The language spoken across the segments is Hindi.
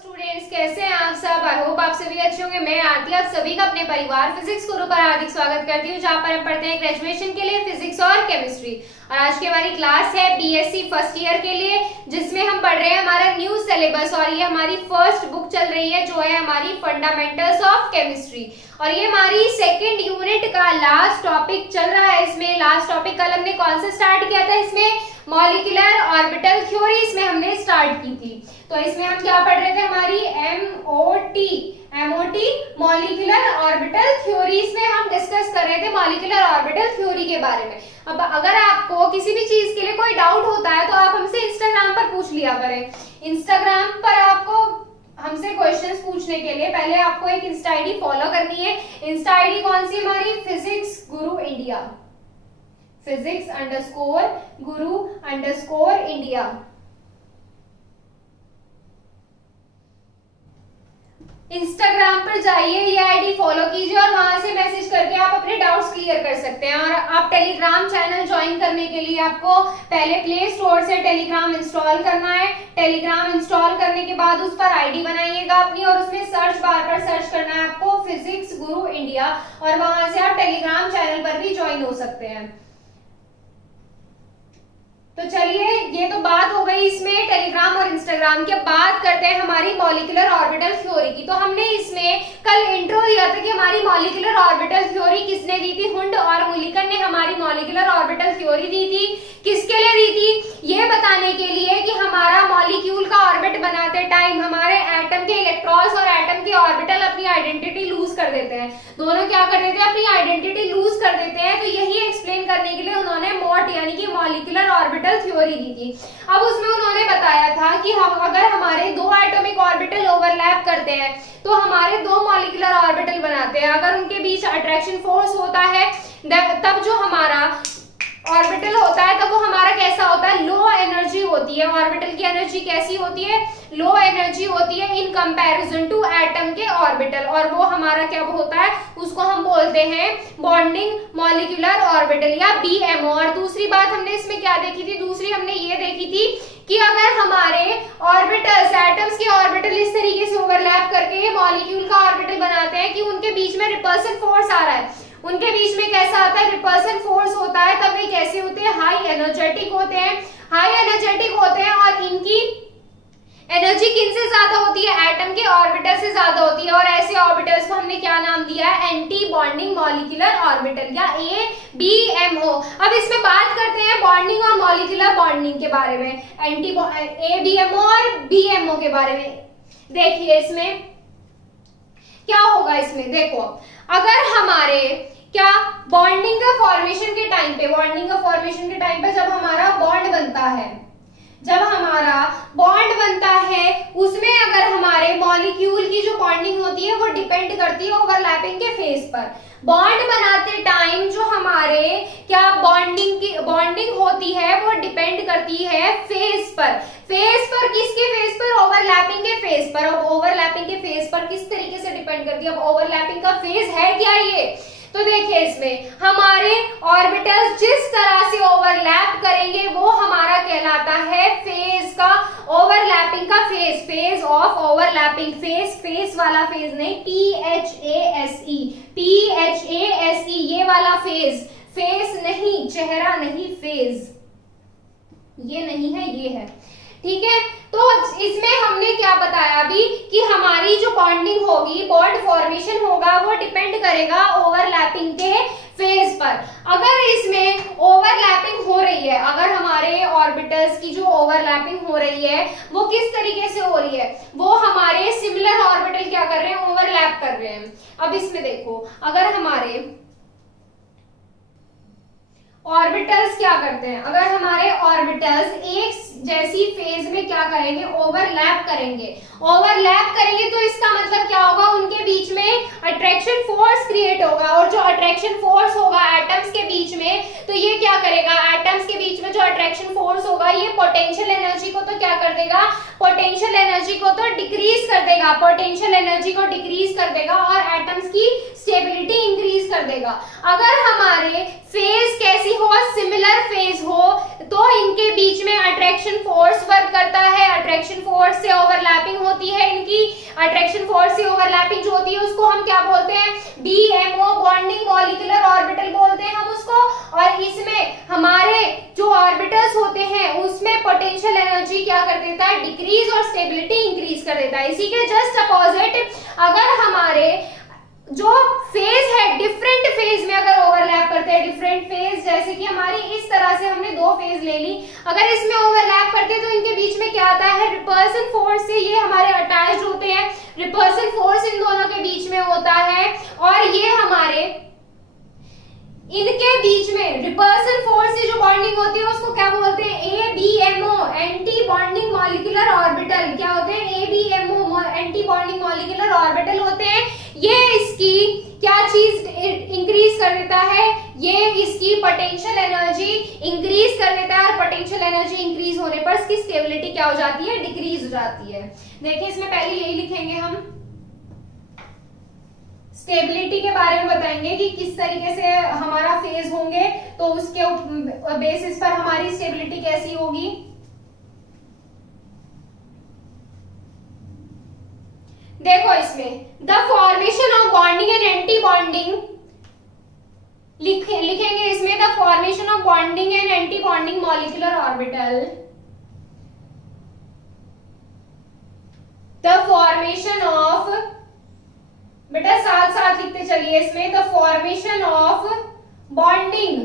स्टूडेंट्स, कैसे हैं आप सब। आई होप आप सभी अच्छे होंगे। मैं आरती आप सभी का अपने परिवार फिजिक्स गुरु पर हार्दिक स्वागत करती हूँ, जहाँ पर हम पढ़ते हैं ग्रेजुएशन के लिए फिजिक्स और केमिस्ट्री। और आज की हमारी क्लास है बीएससी फर्स्ट ईयर के लिए, जिसमें हम पढ़ रहे हैं हमारा न्यू सिलेबस। और ये हमारी फर्स्ट बुक चल रही है जो है हमारी फंडामेंटल्स ऑफ केमिस्ट्री। और ये हमारी सेकेंड यूनिट का लास्ट टॉपिक चल रहा है। इसमें लास्ट टॉपिक कल हमने कौन सा स्टार्ट किया था, इसमें मॉलिक्यूलर ऑर्बिटल थ्योरी इसमें हमने स्टार्ट की थी। तो इसमें हम क्या पढ़ रहे थे, हमारी एमओटी मॉलिक्यूलर ऑर्बिटल थ्योरी। इसमें हम डिस्कस कर रहे थे मॉलिक्यूलर ऑर्बिटल थ्योरी के बारे में। अब अगर आपको किसी भी चीज के लिए कोई डाउट होता है तो आप हमसे इंस्टाग्राम पर पूछ लिया करें। इंस्टाग्राम पर आपको हमसे क्वेश्चंस पूछने के लिए पहले आपको एक इंस्टा आईडी फॉलो करनी है। इंस्टा आईडी कौन सी हमारी, फिजिक्स गुरु इंडिया, Physics_Guru_India। इंस्टाग्राम पर जाइए, ये आईडी फॉलो कीजिए और वहां से मैसेज करके आप अपने डाउट्स क्लियर कर सकते हैं। और आप टेलीग्राम चैनल ज्वाइन करने के लिए आपको पहले प्ले स्टोर से टेलीग्राम इंस्टॉल करना है। टेलीग्राम इंस्टॉल करने के बाद उस पर आईडी बनाइएगा अपनी और उसमें सर्च बार पर सर्च करना है आपको फिजिक्स गुरु इंडिया, और वहां से आप टेलीग्राम चैनल पर भी ज्वाइन हो सकते हैं। तो चलिए, ये तो बात हो गई इसमें टेलीग्राम और इंस्टाग्राम की। बात करते हैं हमारी मॉलिक्यूलर ऑर्बिटल थ्योरी की। तो हमने इसमें कल इंट्रो दिया था कि हमारी मॉलिक्यूलर ऑर्बिटल थ्योरी किसने दी थी, हुंड और मुलिकन ने हमारी मॉलिक्यूलर ऑर्बिटल थ्योरी दी थी। किसके लिए दी थी, ये बताने के लिए कि हमारा मॉलिक्यूल का ऑर्बिट बनाते टाइम हमारे एटम के इलेक्ट्रॉन्स और एटम के ऑर्बिटल अपनी आइडेंटिटी लूज कर देते हैं। दोनों क्या कर देते हैं, अपनी आइडेंटिटी लूज कर देते हैं। तो यही एक्सप्लेन करने के लिए उन्होंने मॉट यानी कि मॉलिक्यूलर ऑर्बिटल थ्योरी दी थी। अब उसमें उन्होंने बताया था कि हम अगर हमारे दो एटॉमिक ऑर्बिटल ओवरलैप करते हैं तो हमारे दो मॉलिक्यूलर ऑर्बिटल बनाते हैं। अगर उनके बीच अट्रैक्शन फोर्स होता है तब जो हमारा ऑर्बिटल होता है तब वो हमारा कैसा होता है, लो एनर्जी होती है। ऑर्बिटल की एनर्जी कैसी होती है, लो एनर्जी होती है इन कंपैरिजन टू एटम के ऑर्बिटल। और वो हमारा क्या होता है, उसको हम बोलते हैं बॉन्डिंग मॉलिक्यूलर ऑर्बिटल या बीएमओ। और दूसरी बात हमने इसमें क्या देखी थी, दूसरी हमने ये देखी थी कि अगर हमारे ऑर्बिटल्स एटम्स के ऑर्बिटल इस तरीके से ओवरलैप करके मॉलिक्यूल का ऑर्बिटल बनाते हैं कि उनके बीच में रिपल्सन फोर्स आ रहा है, उनके बीच में कैसा आता है, रिपल्सन फोर्स होता है, तब वे कैसे होते हैं, हाई एनर्जेटिक होते हैं। हाई एनर्जेटिक होते हैं और इनकी एनर्जी किनसे ज्यादा होती है, एटम के ऑर्बिटल से ज्यादा होती है। और ऐसे ऑर्बिटल्स को हमने क्या नाम दिया है, एंटी बॉन्डिंग मॉलिक्यूलर ऑर्बिटल या ABMO। अब इसमें बात करते हैं बॉन्डिंग और मॉलिक्यूलर बॉन्डिंग के बारे में, एंटी ABMO और BMO के बारे में। देखिए इसमें क्या होगा, इसमें देखो अगर हमारे क्या बॉन्डिंग का फॉर्मेशन के टाइम पे जब हमारा बॉन्ड बनता है, जब हमारा बॉन्ड बनता है उसमें अगर हमारे मॉलिक्यूल की जो बॉन्डिंग होती है वो डिपेंड करती है ओवरलैपिंग के फेज पर। बॉन्ड बनाते टाइम जो हमारे क्या बॉन्डिंग होती है वो डिपेंड करती है फेज पर। फेज पर किसके फेज पर, ओवरलैपिंग के फेज पर। अब ओवरलैपिंग के फेज पर किस तरीके से डिपेंड करती है, अब ओवरलैपिंग का फेज है क्या ये, तो देखिए इसमें हमारे ऑर्बिटल्स जिस तरह से ओवरलैप करेंगे वो हमारा कहलाता है फेज का, ओवरलैपिंग का phase, phase of overlapping, phase वाला फेज नहीं, THASE ये वाला फेज नहीं, चेहरा नहीं, फेज ये नहीं है, ये है, ठीक है। तो इसमें हमने क्या बताया अभी कि हमारी जो बॉन्डिंग होगी, बॉन्ड फॉर्मेशन होगा, वो डिपेंड करेगा ओवरलैपिंग के फेज पर। अगर इसमें ओवरलैपिंग हो रही है, अगर हमारे ऑर्बिटल्स की जो ओवरलैपिंग हो रही है वो किस तरीके से हो रही है, वो हमारे सिमिलर ऑर्बिटल क्या कर रहे हैं, ओवरलैप कर रहे हैं। अब इसमें देखो अगर हमारे ऑर्बिटल्स क्या करते हैं, अगर हमारे ऑर्बिटल्स एक जैसी फेज में क्या करेंगे, ओवरलैप करेंगे तो इसका मतलब क्या होगा, उनके बीच में अट्रैक्शन फोर्स क्रिएट होगा। और जो अट्रैक्शन फोर्स होगा एटम्स के बीच में, तो ये क्या करेगा, एटम्स के बीच में जो अट्रैक्शन फोर्स होगा ये पोटेंशियल एनर्जी को तो क्या कर देगा, पोटेंशियल एनर्जी को तो डिक्रीज कर देगा, पोटेंशियल एनर्जी को डिक्रीज कर देगा और एटम्स की स्टेबिलिटी इंक्रीज कर देगा। अगर हमारे फेज कैसी हो, सिमिलर फेज हो, तो इनके बीच में अट्रैक्शन फोर्स वर्क करता है, अट्रैक्शन फोर्स से ओवरलैपिंग होती होती है इनकी, अट्रैक्शन फोर्स से ओवरलैपिंग जो होती है उसको हम क्या बोलते हैं, बीएमओ, बॉन्डिंग मॉलिक्यूलर ऑर्बिटल बोलते हैं हम उसको। और इसमें हमारे जो ऑर्बिटल्स होते हैं उसमें पोटेंशियल एनर्जी क्या कर देता है, डिक्रीज, और स्टेबिलिटी इंक्रीज कर देता है। इसी के जस्ट अपोजिट अगर हमारे जो फेज है डिफरेंट फेज में अगर ओवरलैप करते हैं, डिफरेंट फेज जैसे कि हमारी इस तरह से हमने दो फेज ले ली, अगर इसमें ओवरलैप करते हैं तो इनके बीच में क्या आता है, रिपल्सन फोर्स से ये हमारे अटैच्ड होते हैं, रिपल्सन फोर्स इन दोनों के बीच में होता है। और ये हमारे इनके बीच में रिपल्सन फोर्स से जो बॉन्डिंग होती है उसको क्या बोलते हैं, ABMO, anti bonding molecular orbital. क्या होते हैं, ABMO, anti bonding molecular orbital होते हैं। ये इसकी क्या चीज इंक्रीज कर देता है, ये इसकी पोटेंशियल एनर्जी इंक्रीज कर देता है, और पोटेंशियल एनर्जी इंक्रीज होने पर इसकी स्टेबिलिटी क्या हो जाती है, डिक्रीज हो जाती है। देखिए इसमें पहले यही लिखेंगे हम, स्टेबिलिटी के बारे में बताएंगे कि किस तरीके से हमारा फेज होंगे, तो उसके बेसिस पर हमारी स्टेबिलिटी कैसी होगी। देखो इसमें the formation of bonding and anti bonding लिखेंगे इसमें, the formation of bonding and anti bonding molecular orbital, the formation of, बेटा साथ साथ लिखते चलिए इसमें, the formation of bonding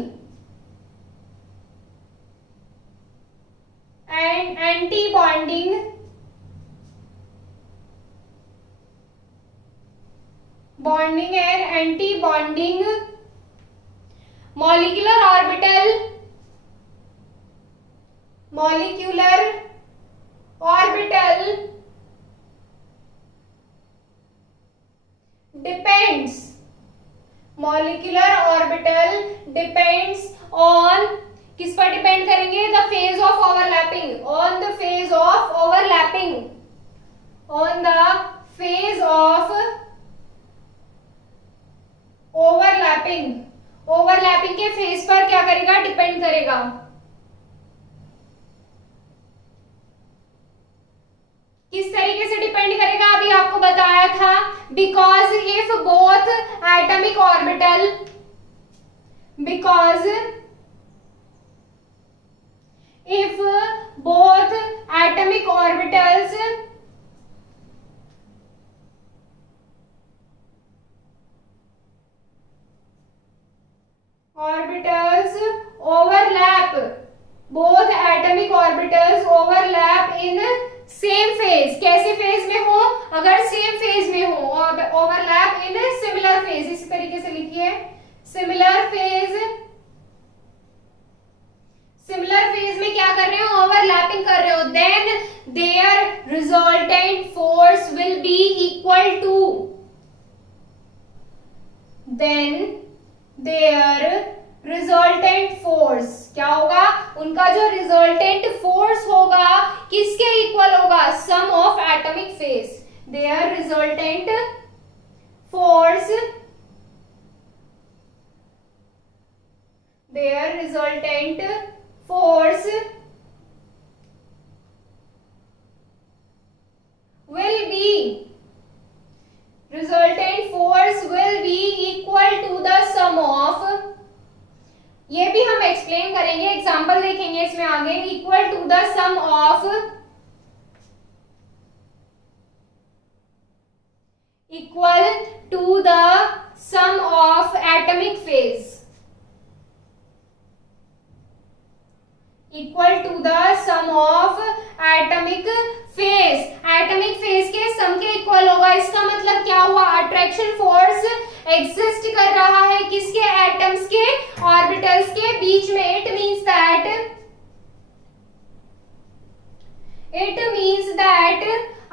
and anti bonding bonding and anti bonding molecular orbital, molecular orbital depends, molecular orbital depends on, किस पर डिपेंड करेंगे, the phase of overlapping, on the phase of overlapping, on the phase of overlapping, overlapping के फेज पर क्या करेगा, डिपेंड करेगा। किस तरीके से डिपेंड करेगा, अभी आपको बताया था, because if both atomic orbital, because if both atomic orbitals overlap, both atomic orbitals overlap in same phase, कैसे फेज में हो, अगर सेम फेज में हो, ओवरलैप इन सिमिलर फेज, इसी तरीके से लिखिए, सिमिलर फेज, सिमिलर फेज में क्या कर रहे हो, ओवरलैपिंग कर रहे हो, then their resultant force will be equal to, then their resultant force क्या होगा, उनका जो रिजल्टेंट फोर्स होगा किसके इक्वल होगा, sum of atomic phase, there resultant force, there resultant force will be, resultant force will be equal to the sum of, ये भी हम एक्सप्लेन करेंगे, एग्जांपल देखेंगे इसमें आगे, equal to the sum of, equal to the sum of atomic phase, equal to the sum of atomic phase, atomic phase के सम के इक्वल होगा। इसका मतलब क्या हुआ, अट्रैक्शन फोर्स एग्जिस्ट कर रहा है किसके, एटम्स के ऑर्बिटल्स के बीच में। It means that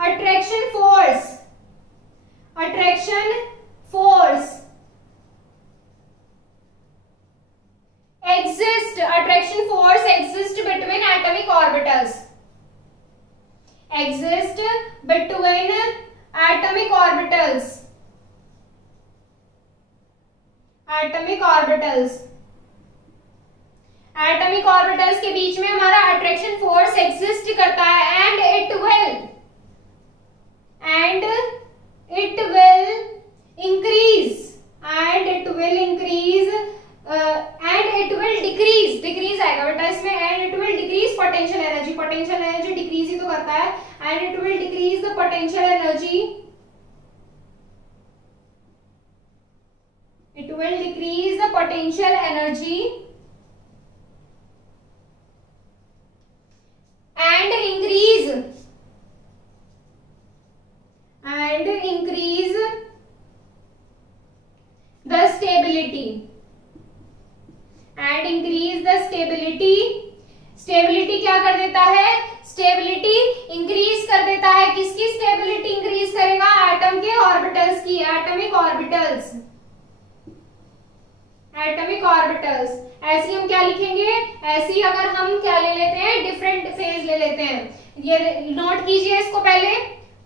attraction force exist, attraction force exist between atomic orbitals, exist between atomic orbitals, atomic orbitals, atomic orbitals के बीच में हमारा attraction force exist करता है, and it will will decrease the potential energy. It will decrease the potential energy and increase the stability. Stability क्या कर देता है? स्टेबिलिटी इंक्रीज कर देता है। किसकी स्टेबिलिटी इंक्रीज करेगा? एटम के ऑर्बिटल्स की, एटॉमिक ऑर्बिटल्स। ऐसी हम क्या लिखेंगे? ऐसी अगर हम क्या ले लेते हैं? डिफरेंट फेज ले लेते हैं। ये नोट कीजिए, इसको पहले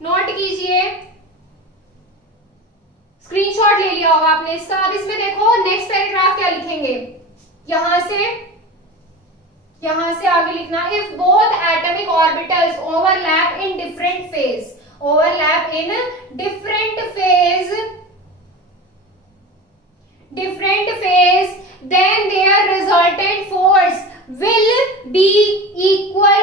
नोट कीजिए, स्क्रीनशॉट ले लिया होगा आपने इसका। अब इसमें देखो नेक्स्ट पैराग्राफ क्या लिखेंगे, यहां से आगे लिखना, if both atomic orbitals overlap in different phase then their resultant force will be equal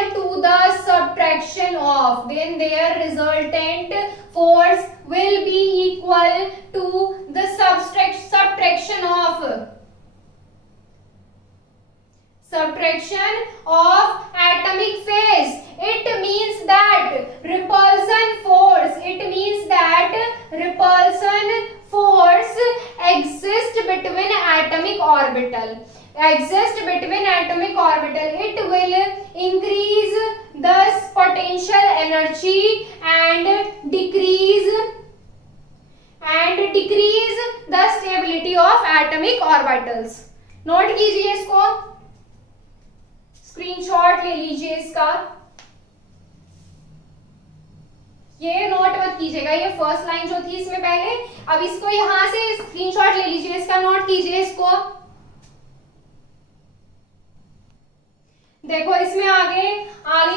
to the subtraction of atomic phase. It means that repulsion force exists between atomic orbital. It will increase the potential energy and decrease the stability of atomic orbitals. Note कीजिए इसको, स्क्रीनशॉट ले लीजिए इसका। ये नोट मत कीजिएगा, ये फर्स्ट लाइन जो थी इसमें पहले, अब इसको यहां से स्क्रीनशॉट ले लीजिए इसका, नोट कीजिए इसको। देखो इसमें आगे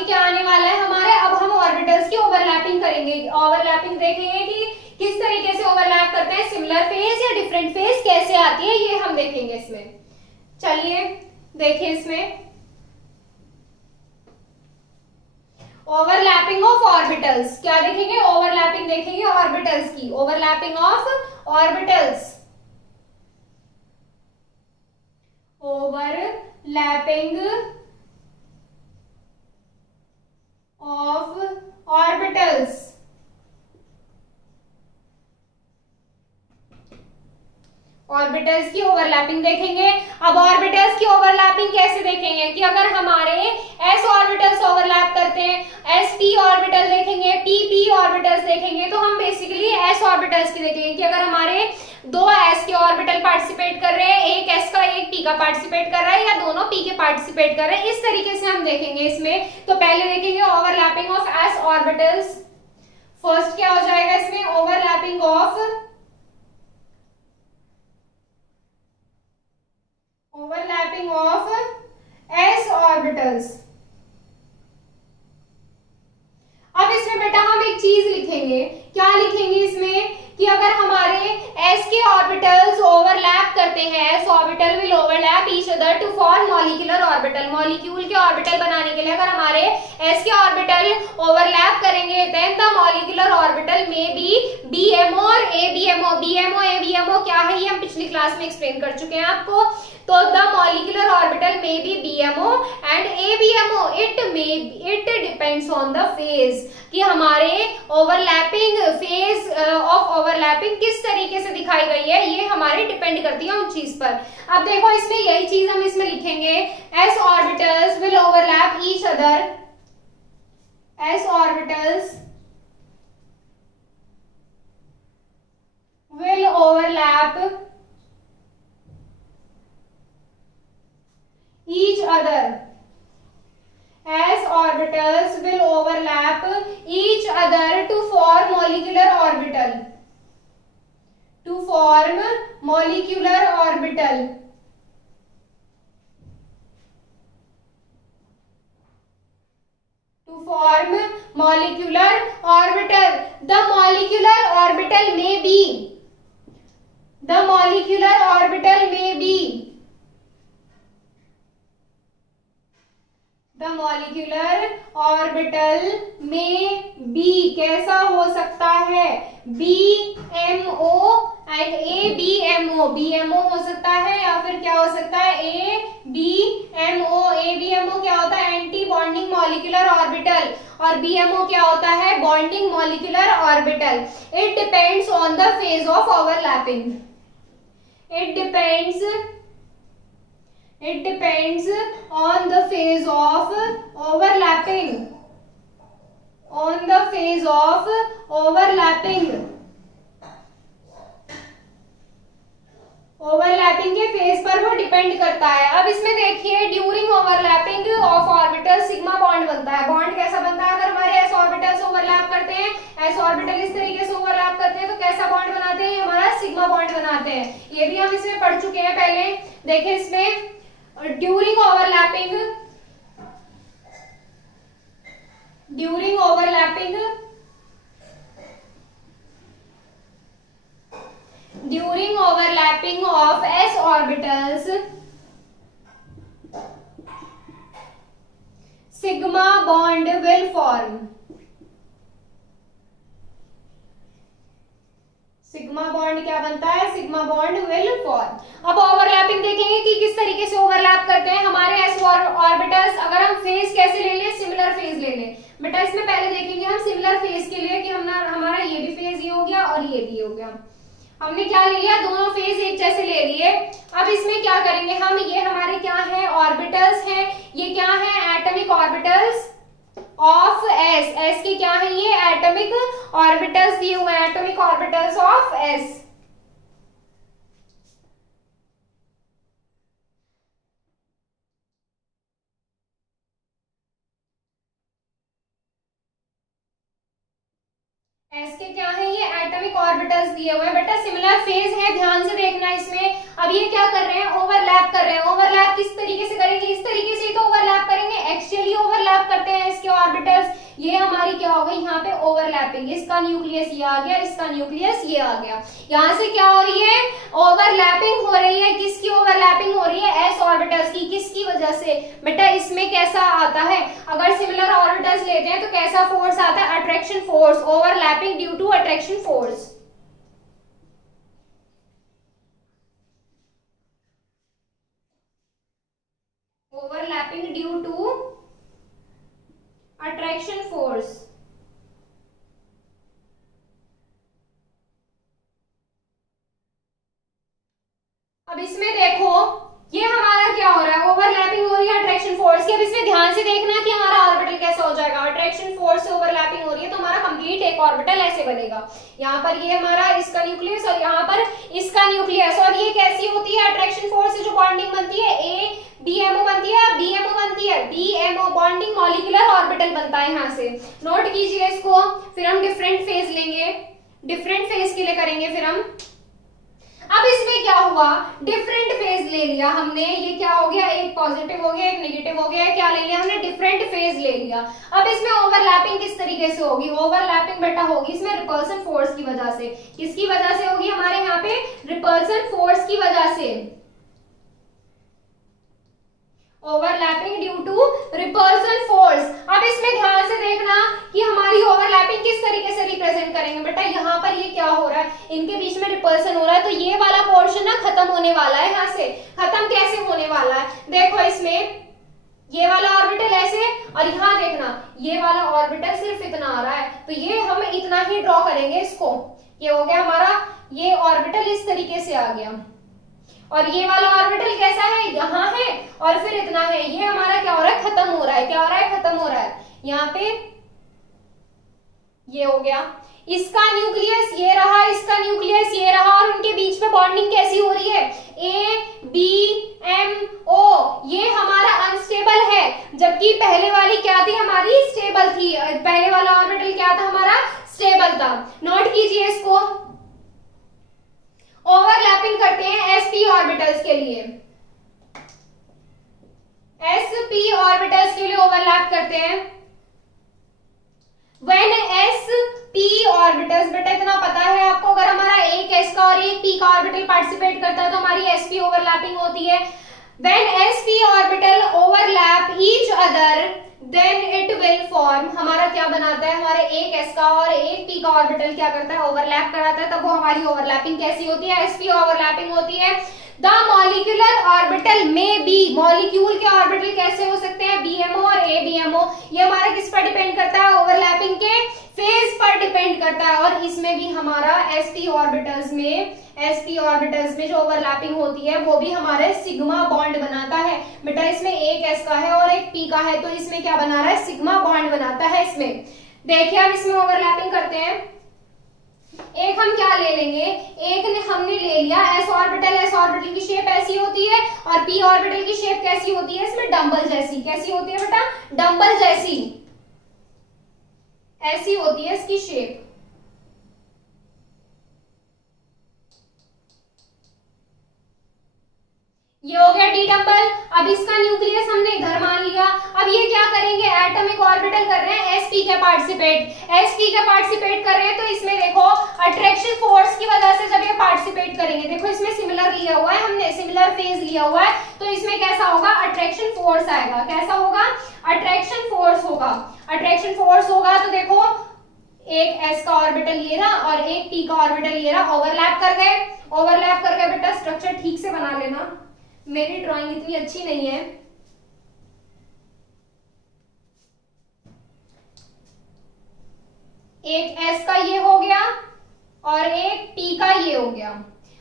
क्या आने वाला है हमारे, अब हम ऑर्बिटल्स की ओवरलैपिंग करेंगे। ओवरलैपिंग देखेंगे कि किस तरीके से ओवरलैप करते हैं, सिमिलर फेज या डिफरेंट फेज कैसे आती है, ये हम देखेंगे इसमें। चलिए देखिए इसमें ओवरलैपिंग ऑफ ऑर्बिटल्स क्या देखेंगे, ओवरलैपिंग देखेंगे ऑर्बिटल्स की, overlapping of orbitals, overlapping of orbitals. Orbitals की ओवरलैपिंग देखेंगे। अब ऑर्बिटल्स की ओवरलैपिंग कैसे देखेंगे कि अगर हमारे s ऑर्बिटल्स ओवरलैप करते हैं, sp ऑर्बिटल देखेंगे, pp ऑर्बिटल्स देखेंगे, तो हम बेसिकली s ऑर्बिटल्स की देखेंगे कि अगर हमारे दो s के ऑर्बिटल पार्टिसिपेट कर रहे हैं, एक s का एक p का पार्टिसिपेट कर रहा है, या दोनों p के पार्टिसिपेट कर रहे हैं, इस तरीके से हम देखेंगे इसमें। तो पहले देखेंगे overlapping of s orbitals. First क्या हो जाएगा इसमें, ओवरलैपिंग ऑफ s ऑर्बिटल्स। अब इसमें बेटा हम एक चीज लिखेंगे, क्या लिखेंगे इसमें कि अगर हमारे s के ऑर्बिटल्स ओवरलैप करते हैं, s orbital will overlap each other to form molecular orbital. Molecule के ऑर्बिटल बनाने के लिए अगर हमारे s के ऑर्बिटल ओवरलैप करेंगे, देन द मॉलिक्यूलर ऑर्बिटल में बी BMO और ABMO। BMO ABMO क्या है, ये हम पिछली क्लास में एक्सप्लेन कर चुके हैं आपको। तो द मॉलिक्यूलर ऑर्बिटल में be BMO and ABMO। It depends on the phase, कि हमारे ओवरलैपिंग फेज ऑफ ओवरलैपिंग किस तरीके से दिखाई गई है, ये हमारे डिपेंड करती है उन चीज पर। अब देखो इसमें यही चीज हम इसमें लिखेंगे, s orbitals will overlap each other, s orbitals will overlap each other, s orbitals will overlap each other to form molecular orbital, to form molecular orbital, to form molecular orbital. The molecular orbital may be, the molecular orbital may be, the the molecular orbital में बी कैसा हो सकता है, BMO एंड ABMO, BMO हो सकता है या फिर क्या हो सकता है ABMO। ABMO क्या होता है, एंटी बॉन्डिंग मॉलिक्यूलर ऑर्बिटल, और BMO क्या होता है, bonding molecular orbital. It depends on the phase of overlapping, it depends on the phase of overlapping, overlapping के फेज पर वो डिपेंड करता है। अब इसमें देखिए during overlapping of orbital sigma bond बनता है। बॉन्ड कैसा बनता है, अगर हमारे एस ऑर्बिटल्स ओवरलैप करते हैं, एस ऑर्बिटल इस तरीके से ओवरलैप करते हैं तो कैसा बॉन्ड बनाते हैं, हमारा सिग्मा बॉन्ड बनाते हैं। ये भी हम इसमें पढ़ चुके हैं पहले। देखिए इसमें during overlapping of s orbitals, sigma bond will form, sigma bond क्या बनता है, सिग्मा बॉन्ड विल फॉर्म। अब ओवरलैपिंग देखेंगे कि किस तरीके से ओवरलैप करते हैं हमारे एस ऑर्बिटल्स। अगर हम फेज कैसे ले लें, सिमिलर फेज ले लें। बेटा इसमें पहले देखेंगे हम सिमिलर फेज के लिए कि हमारा ये भी फेज ये हो गया और ये भी हो गया। हमने क्या ले लिया, दोनों फेज एक जैसे ले लिए। अब इसमें क्या करेंगे हम, ये हमारे क्या है, ऑर्बिटल्स हैं। ये क्या है, atomic orbitals of S. S के क्या है, ये एटॉमिक ऑर्बिटल्स दिए हुए हैं, atomic orbitals of S. S के क्या है, ये एटॉमिक ऑर्बिटल्स दिए हुए हैं। बेटा सिमिलर फेज है, ध्यान से देखना इसमें। अब ये क्या कर रहे हैं, ओवरलैप कर रहे हैं। ओवरलैप किस तरीके से करेंगे, इस तरीके से तो ओवरलैप करेंगे, एक्सियली ओवरलैप करते हैं इसके ऑर्बिटल्स। ये हमारी क्या हो गई, यहाँ पे ओवरलैपिंग, इसका न्यूक्लियस ये आ गया, इसका न्यूक्लियस ये आ गया। यहाँ से क्या हो रही है, ओवरलैपिंग हो रही है। किसकी ओवरलैपिंग हो रही है, एस ऑर्बिटल्स की। किसकी वजह से, बेटा इसमें कैसा आता है, अगर सिमिलर ऑर्बिटल्स लेते हैं तो कैसा फोर्स आता है, attraction force. Overlapping due to attraction force. Overlapping due to attraction force. अब इसमें देखो ये हमारा क्या हो रहा है, ओवरलैपिंग हो रही है अट्रैक्शन फोर्स की। अब इसमें ध्यान से देखना कि हमारा ऑर्बिटल कैसा हो जाएगा, अट्रैक्शन फोर्स से ओवरलैपिंग हो रही है तो हमारा कंप्लीट एक ऑर्बिटल ऐसे बनेगा। यहाँ पर ये हमारा इसका न्यूक्लियस और यहाँ पर इसका न्यूक्लियस। और ये कैसी होती है, अट्रैक्शन फोर्स से जो बॉन्डिंग बनती है, ए BMO बनती है, BMO बनती है, BMO बॉन्डिंग मॉलिक्यूलर ऑर्बिटल बनता है। यहाँ से नोट कीजिए इसको। फिर हम डिफरेंट फेज लेंगे, डिफरेंट फेज के लिए करेंगे फिर हम। अब इसमें क्या हुआ, डिफरेंट फेज ले लिया हमने। ये क्या हो गया, एक पॉजिटिव हो गया, एक नेगेटिव हो गया। क्या ले लिया हमने, डिफरेंट फेज ले लिया। अब इसमें ओवरलैपिंग किस तरीके से होगी, ओवरलैपिंग बेटा होगी इसमें रिपल्सन फोर्स की वजह से। किसकी वजह से होगी, हमारे यहाँ पे रिपल्सन फोर्स की वजह से। Overlapping due to repulsion force. अब इसमें ध्यान से देखना कि हमारी ओवरलैपिंग किस तरीके से रिप्रेजेंट करेंगे। बेटा यहाँ पर ये क्या हो रहा है, इनके बीच में रिपल्सन हो रहा है तो ये वाला पोर्शन ना खत्म होने वाला है। यहाँ से खत्म कैसे होने वाला है, देखो इसमें ये वाला ऑर्बिटल ऐसे, और यहाँ देखना ये वाला ऑर्बिटल सिर्फ इतना आ रहा है तो ये हम इतना ही ड्रॉ करेंगे इसको। ये हो गया हमारा, ये ऑर्बिटल इस तरीके से आ गया। और ये वाला ऑर्बिटल कैसा है, यहाँ है और फिर इतना है। ये हमारा क्या हो रहा है, खत्म हो रहा है। क्या हो रहा है, खत्म हो रहा है। यहाँ पे ये हो गया, इसका न्यूक्लियस ये रहा, इसका न्यूक्लियस ये रहा, और उनके बीच में बॉन्डिंग कैसी हो रही है, ABMO। ये हमारा अनस्टेबल है, जबकि पहले वाली क्या थी, हमारी स्टेबल थी। पहले वाला ऑर्बिटल क्या था, हमारा स्टेबल था। नोट कीजिए इसको। ओवरलैपिंग करते हैं sp ऑर्बिटल्स के लिए, sp ऑर्बिटल्स के लिए ओवरलैप करते हैं। When sp ऑर्बिटल्स, बेटा इतना पता है आपको, अगर हमारा एक s का और एक p का ऑर्बिटल पार्टिसिपेट करता है तो हमारी sp ओवरलैपिंग होती है। When sp orbital overlap each other than it will form, हमारा क्या बनाता है, हमारे एक s का और एक p का ऑर्बिटल क्या करता है, ओवरलैप कराता है, तब वो हमारी ओवरलैपिंग कैसी होती है, sp ओवरलैपिंग होती है। द मॉलिक्यूलर ऑर्बिटल में बी, मॉलिक्यूल के ऑर्बिटल कैसे हो सकते हैं, BMO और ABMO, ये हमारा किस पर डिपेंड करता है, ओवरलैपिंग के फेज पर डिपेंड करता है। और इसमें भी हमारा sp ऑर्बिटल्स में जो ओवरलैपिंग होती है वो भी हमारे सिग्मा बॉन्ड बनाता है। बेटा इसमें एक s का है और एक p का है, तो इसमें क्या बना रहा है, सिग्मा बॉन्ड बनाता है। इसमें देखिए हम इसमें ओवरलैपिंग करते हैं। एक हम क्या ले लेंगे, एक ने हमने ले लिया s ऑर्बिटल की शेप ऐसी होती है और p ऑर्बिटल की शेप कैसी होती है, इसमें डंबल जैसी, कैसी होती है बेटा, डंबल जैसी, ऐसी होती है इसकी शेप। ये हो गया डी डंबल। अब इसका न्यूक्लियस हमने इधर मान लिया। अब ये क्या करेंगे, एटॉमिक ऑर्बिटल कर रहे हैं sp के पार्टिसिपेट कर रहे हैं, तो इसमें देखो अट्रैक्शन फोर्स की वजह से जब ये पार्टिसिपेट करेंगे, देखो इसमें सिमिलर लिया हुआ है हमने, सिमिलर फेज लिया हुआ है, तो इसमें कैसा होगा, अट्रैक्शन फोर्स आएगा। कैसा होगा, अट्रैक्शन फोर्स होगा। अट्रैक्शन फोर्स होगा तो देखो एक s का ऑर्बिटल ये रहा और एक p का ऑर्बिटल ये रहा, ओवरलैप कर गए। बेटा स्ट्रक्चर ठीक से बना लेना, मेरी ड्राइंग इतनी अच्छी नहीं है। एक s का ये हो गया और एक p का ये हो गया।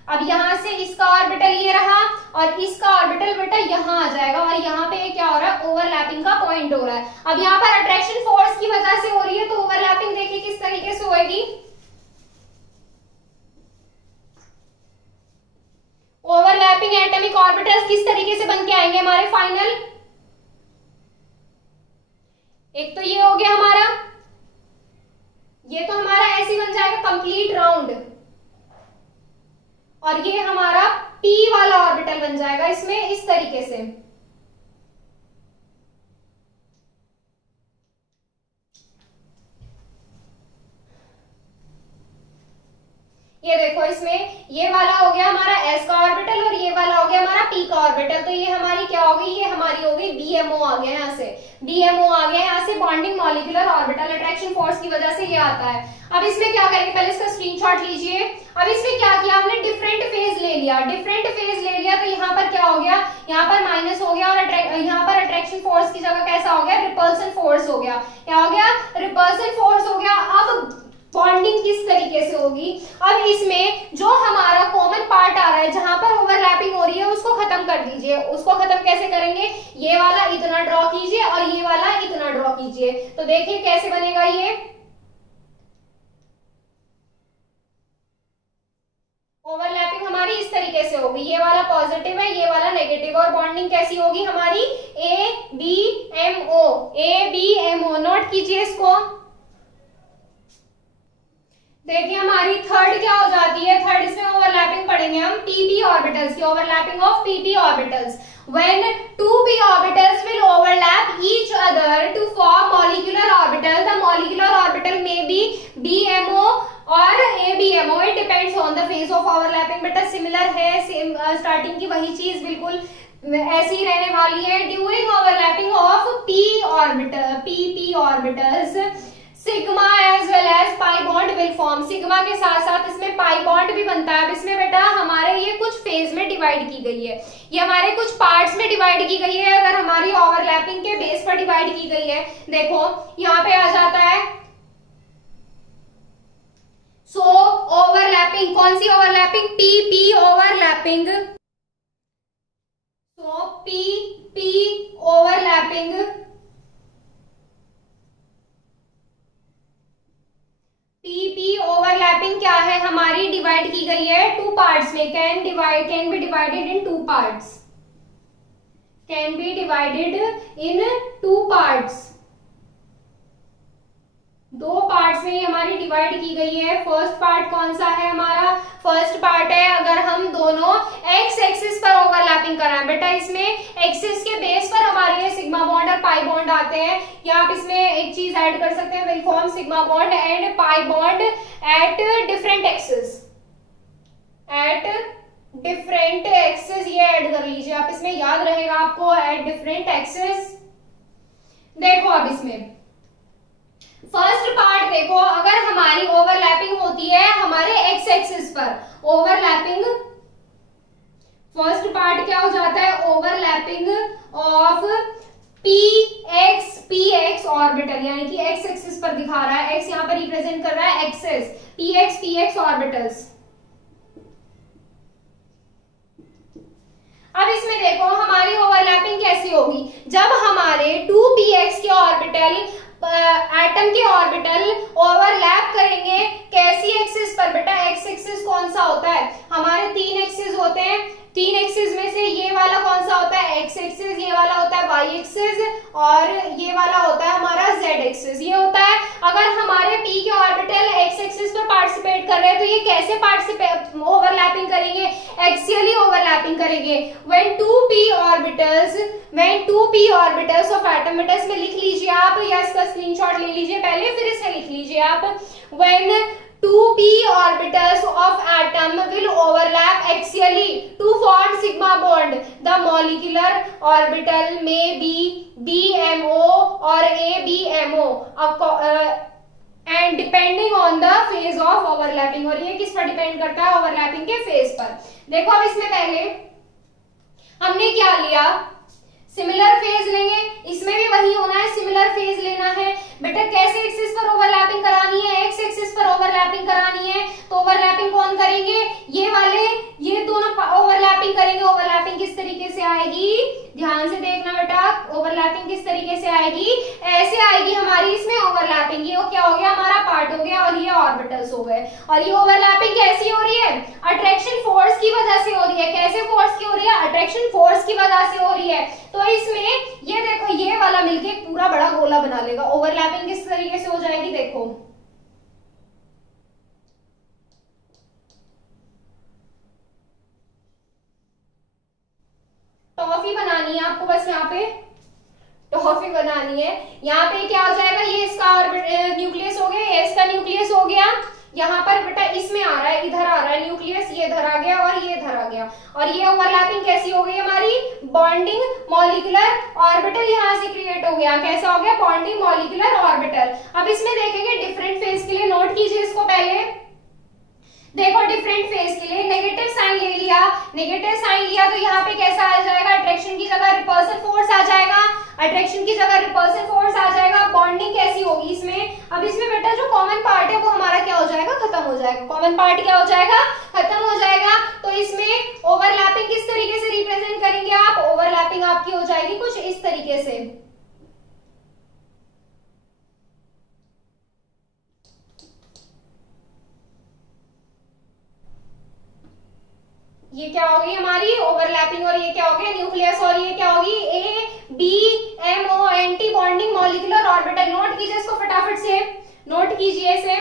अब यहां से इसका ऑर्बिटल ये रहा और इसका ऑर्बिटल बेटा यहां आ जाएगा और यहाँ पे क्या हो रहा है, ओवरलैपिंग का पॉइंट हो रहा है। अब यहाँ पर अट्रैक्शन फोर्स की वजह से हो रही है, तो ओवरलैपिंग देखिए किस तरीके से होगी। ओवरलैपिंग एटॉमिक ऑर्बिटल्स किस तरीके से बन के आएंगे हमारे फाइनल, एक तो ये हो गया हमारा, ये तो हमारा ऐसे बन जाएगा कंप्लीट राउंड, और ये हमारा p वाला ऑर्बिटल बन जाएगा इसमें इस तरीके से। ये देखो इसमें ये वाला हो गया हमारा s का ऑर्बिटल और ये वाला हो गया हमारा p का ऑर्बिटल, तो ये हमारी क्या होगी, ये हमारी होगी BMO आ गया, यहाँ से BMO आ गया, यहाँ से bonding molecular orbital, attraction force की वजह से ये आता है। अब इसमें क्या करेंगे, पहले इसका स्क्रीनशॉट लीजिए। अब इसमें क्या किया हमने, डिफरेंट फेज ले लिया, तो यहाँ पर क्या हो गया, यहाँ पर माइनस हो गया और यहाँ पर अट्रैक्शन फोर्स की जगह कैसा हो गया, रिपल्सन फोर्स हो गया। क्या हो गया, रिपल्सन फोर्स हो गया। अब बॉन्डिंग किस तरीके से होगी, अब इसमें जो हमारा कॉमन पार्ट आ रहा है जहां पर ओवरलैपिंग हो रही है उसको खत्म कर दीजिए। उसको खत्म कैसे करेंगे, ये वाला इतना ड्रॉ कीजिए और ये वाला इतना ड्रॉ कीजिए, तो देखिए कैसे बनेगा। ये ओवरलैपिंग हमारी इस तरीके से होगी, ये वाला पॉजिटिव है, ये वाला नेगेटिव, और बॉन्डिंग कैसी होगी हमारी, ABMO। नोट कीजिए इसको। देखिए हमारी थर्ड क्या हो जाती है, थर्ड इसमें ओवरलैपिंग पढ़ेंगे हम pp ऑर्बिटल्स की, overlapping of pp orbitals. When 2p orbitals will overlap each other to form molecular orbital, the molecular orbital में बी BMO और ABMO, it depends on the phase of overlapping. बेटा सिमिलर है, सेम स्टार्टिंग की वही चीज बिल्कुल ऐसी ही रहने वाली है। During overlapping of pp orbitals sigma as well as pi bond will form, sigma के साथ साथ इसमें पाई बॉन्ड भी बनता है। अब इसमें बेटा हमारे ये कुछ फेज में डिवाइड की गई है, ये हमारे कुछ पार्ट्स में डिवाइड की गई है। अगर हमारी ओवरलैपिंग के बेस पर डिवाइड की गई है, देखो यहाँ पे आ जाता है, सो ओवरलैपिंग, कौन सी ओवरलैपिंग, PP ओवरलैपिंग, सो PP ओवरलैपिंग, PP ओवरलैपिंग क्या है हमारी, डिवाइड की गई है टू पार्ट्स में, can be divided in two parts, can be divided in two parts, दो पार्ट्स में हमारी डिवाइड की गई है। फर्स्ट पार्ट कौन सा है हमारा, फर्स्ट पार्ट है अगर हम दोनों एक्स एक्सिस पर ओवरलैपिंग कराएं, बेटा इसमें एक्सिस के बेस पर हमारे सिग्मा बॉन्ड और पाई बॉन्ड आते हैं, या आप इसमें एक चीज ऐड कर सकते हैं, will form sigma bond and pi bond at different axis, at different axes, ये ऐड कर लीजिए आप, इसमें याद रहेगा आपको, एट डिफरेंट एक्सेस। देखो अब इसमें फर्स्ट पार्ट देखो, अगर हमारी ओवरलैपिंग होती है हमारे एक्स एक्सिस पर, ओवरलैपिंग फर्स्ट पार्ट क्या हो जाता है, overlapping of P x orbital, यानी कि एक्स एक्सिस पर दिखा रहा है, एक्स यहां पर रिप्रेजेंट कर रहा है एक्सेस, पी एक्स ऑर्बिटल्स। अब इसमें देखो हमारी ओवरलैपिंग कैसी होगी, जब हमारे 2px के ऑर्बिटल, एटम के ऑर्बिटल ओवरलैप करेंगे कैसी एक्सिस पर, बेटा एक्स एक्सिस कौन सा होता है, हमारे 3 एक्सिस होते हैं, 3 एक्सिस में से ये वाला कौन सा होता है, एक्स एक्सिस, ये वाला होता है वाई एक्सिस, और ये वाला होता है हमारा जेड एक्सिस, ये होता है। अगर हमारे पी के ऑर्बिटल एक्स एक्सिस पर पार्टिसिपेट कर रहे हैं तो ये कैसे पार्टिसिपेट ओवरलैपिंग करेंगे, एक्सियली ओवरलैपिंग करेंगे। When 2p orbitals of atom, बेटा इसमें लिख लीजिए आप, या इसका स्क्रीनशॉट ले लीजिए पहले, फिर इसे लिख लीजिए आप, when 2p orbitals of atom will overlap axially to form sigma bond. The molecular orbital may be BMO or ABMO and depending on the phase of overlapping, और ये किस पर डिपेंड करता है, ओवरलैपिंग के फेज पर। देखो अब इसमें पहले हमने क्या लिया, सिमिलर फेज लेंगे, इसमें भी वही होना है, सिमिलर फेज लेना है। बेटा कैसे एक्सिस पर ओवरलैपिंग करानी है, एक्स एक्सिस पर ओवरलैपिंग करानी है, तो ओवरलैपिंग कौन करेंगे, ये वाले, ये दोनों ओवरलैपिंग करेंगे। ओवरलैपिंग किस तरीके से आएगी, ध्यान से देखना बेटा, ओवरलैपिंग किस तरीके से आएगी, ऐसे आएगी हमारी इसमें ओवरलैपिंग, ये क्या हो गया हमारा पार्ट हो गया, और ये ऑर्बिटल्स हो गए। और ये ओवरलैपिंग कैसी हो रही है, अट्रैक्शन फोर्स की वजह से हो रही है। कैसे फोर्स की हो रही है, अट्रैक्शन फोर्स की वजह से हो रही है। तो इसमें ये देखो, ये वाला मिलके पूरा बड़ा गोला बना लेगा। ओवरलैपिंग किस तरीके से हो जाएगी, देखो टॉफी बनानी है आपको, बस यहाँ पे टॉफी बनानी है। यहाँ पे क्या हो जाएगा, ये इसका न्यूक्लियस हो गया, ये इसका न्यूक्लियस हो गया, यहाँ पर बेटा इसमें आ रहा है, इधर आ रहा है न्यूक्लियस, ये इधर आ गया और ये इधर आ गया। और ये ओवरलैपिंग कैसी हो गई हमारी, बॉन्डिंग मॉलिक्यूलर ऑर्बिटल यहाँ से क्रिएट हो गया। कैसा हो गया, बॉन्डिंग मॉलिक्यूलर ऑर्बिटल। अब इसमें देखेंगे डिफरेंट फेज के लिए, नोट कीजिए इसको पहले। देखो डिफरेंट फेज के लिए नेगेटिव साइन ले लिया, नेगेटिव साइन लिया तो यहाँ पे कैसा आ जाएगा, अट्रैक्शन की जगह रिपल्सन फोर्स आ जाएगा, अट्रैक्शन की जगह रिपल्सन फोर्स आ जाएगा। बॉन्डिंग कैसी होगी इसमें, अब इसमें बेटा जो कॉमन पार्ट है वो हमारा क्या हो जाएगा, खत्म हो जाएगा। कॉमन पार्ट क्या हो जाएगा, खत्म हो जाएगा। तो इसमें ओवरलैपिंग किस तरीके से रिप्रेजेंट करेंगे आप, ओवरलैपिंग आपकी हो जाएगी कुछ इस तरीके से। ये क्या होगी हमारी ओवरलैपिंग, और ये क्या हो गया न्यूक्लियस, और ये क्या होगी ABMO, anti bonding molecular orbital. Note कीजिए इसको फटाफट से, नोट कीजिए इसे,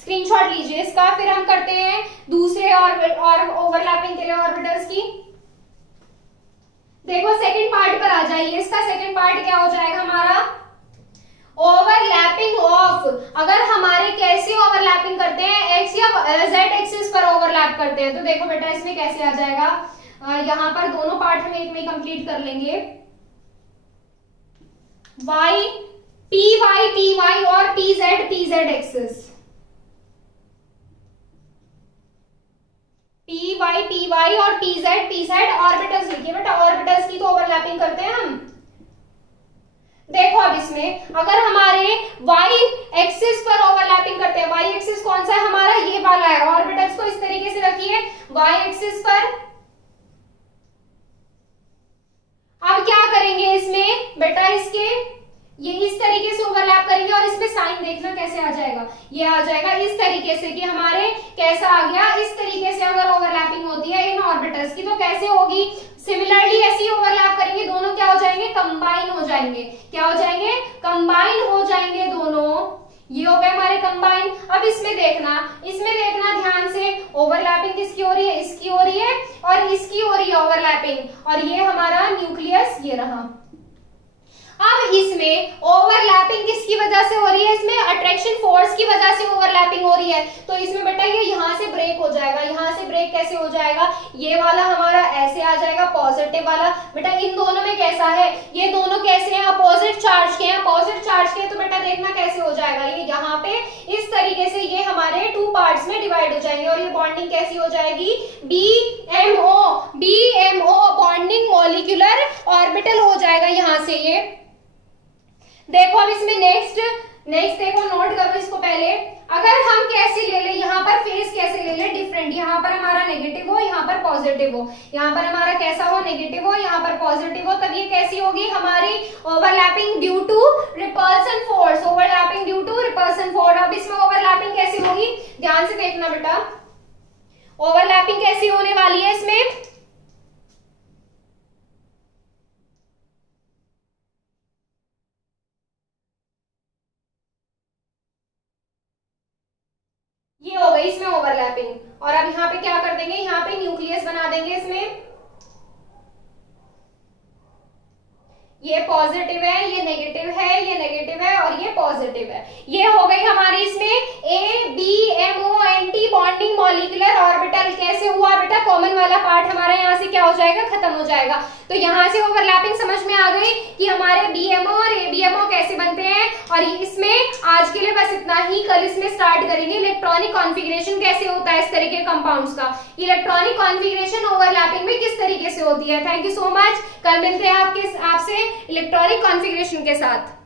स्क्रीनशॉट लीजिए इसका। फिर हम करते हैं दूसरे और ओवरलैपिंग के लिए ऑर्बिटल्स की। देखो सेकंड पार्ट पर आ जाइए, इसका सेकंड पार्ट क्या हो जाएगा हमारा, ओवरलैपिंग ऑफ, अगर हमारे कैसे ओवरलैपिंग करते हैं, एक्स या जेड एक्सिस पर ओवरलैप करते हैं। तो देखो बेटा इसमें कैसे आ जाएगा, यहां पर दोनों पार्ट में एक में कंप्लीट कर लेंगे, वाई पी वाई और P Z axis, P Y और पी जेड ऑर्बिटल्स लिखिए बेटा, ऑर्बिटल्स की तो ओवरलैपिंग करते हैं हम। देखो अब इसमें अगर हमारे y एक्सिस पर ओवरलैपिंग करते हैं, y एक्सिस कौन सा है हमारा, ये वाला है। ऑर्बिटल्स को इस तरीके से रखिए y एक्सिस पर। अब क्या करेंगे इसमें बेटा, इसके ये इस तरीके से ओवरलैप करेंगे, और इसमें साइन देखना कैसे आ जाएगा, ये आ जाएगा इस तरीके से कि हमारे कैसा आ गया, इस तरीके से अगर ओवरलैपिंग होती है इन ऑर्बिटल्स की तो कैसे होगी, सिमिलरली ऐसी ओवरलैप करेंगे, दोनों क्या हो जाएंगे, कंबाइन हो जाएंगे। क्या हो जाएंगे, कंबाइन हो जाएंगे दोनों, ये हो गए हमारे कंबाइन। अब इसमें देखना ध्यान से, ओवरलैपिंग किसकी हो रही है, इसकी हो रही है और इसकी हो रही है ओवरलैपिंग, और ये हमारा न्यूक्लियस ये रहा। अब इसमें ओवरलैपिंग किसकी वजह से हो रही है, इसमें अट्रैक्शन फोर्स की वजह से ओवरलैपिंग हो रही है। तो इसमें बेटा ये यहां से ब्रेक ब्रेक हो जाएगा। यहाँ से ब्रेक कैसे हो जाएगा, ये वाला हमारा ऐसे आ जाएगा पॉजिटिव वाला। बेटा इन दोनों में कैसा है, ये दोनों कैसे हैं, अपोजिट चार्ज के हैं। अपोजिट चार्ज के तो बेटा देखना कैसे हो जाएगा, ये यहाँ पे इस तरीके से ये हमारे 2 पार्ट्स में डिवाइड हो जाएंगे और ये बॉन्डिंग कैसी हो जाएगी, BMO बॉन्डिंग मॉलिक्यूलर ऑर्बिटल हो जाएगा यहाँ से। ये देखो अब इसमें नेक्स्ट देखो, नोट करो इसको पहले। अगर हम कैसे ले ले, यहाँ पर फेस कैसे ले ले डिफरेंट, यहाँ पर हमारा नेगेटिव हो, यहाँ पर पॉजिटिव हो, यहाँ पर हमारा कैसा हो, नेगेटिव हो, यहाँ पर पॉजिटिव हो, तब ये कैसी होगी हमारी overlapping due to repulsion force, overlapping due to repulsion force. अब इसमें ओवरलैपिंग कैसी होगी, ध्यान से देखना बेटा, ओवरलैपिंग कैसी होने वाली है इसमें, ये हो गई इसमें ओवरलैपिंग। और अब यहाँ पे क्या कर देंगे, यहाँ पे न्यूक्लियस बना देंगे इसमें, ये पॉजिटिव है, ये नेगेटिव है, ये नेगेटिव है और ये पॉजिटिव है। ये हो गई हमारी इसमें ABMO anti bonding molecular orbital. कैसे हुआ बेटा, कॉमन वाला पार्ट हमारा यहाँ से क्या हो जाएगा, खत्म हो जाएगा। तो यहाँ से ओवरलैपिंग समझ में आ गई कि हमारे BMO और ABMO कैसे बनते हैं। और इसमें आज के लिए बस इतना ही, कल इसमें स्टार्ट करेंगे इलेक्ट्रॉनिक कॉन्फ़िगरेशन कैसे होता है इस तरीके कंपाउंड्स का, इलेक्ट्रॉनिक कॉन्फ़िगरेशन ओवरलैपिंग में किस तरीके से होती है। थैंक यू सो मच, कल मिलते हैं आपसे इलेक्ट्रॉनिक कॉन्फ़िगरेशन के साथ।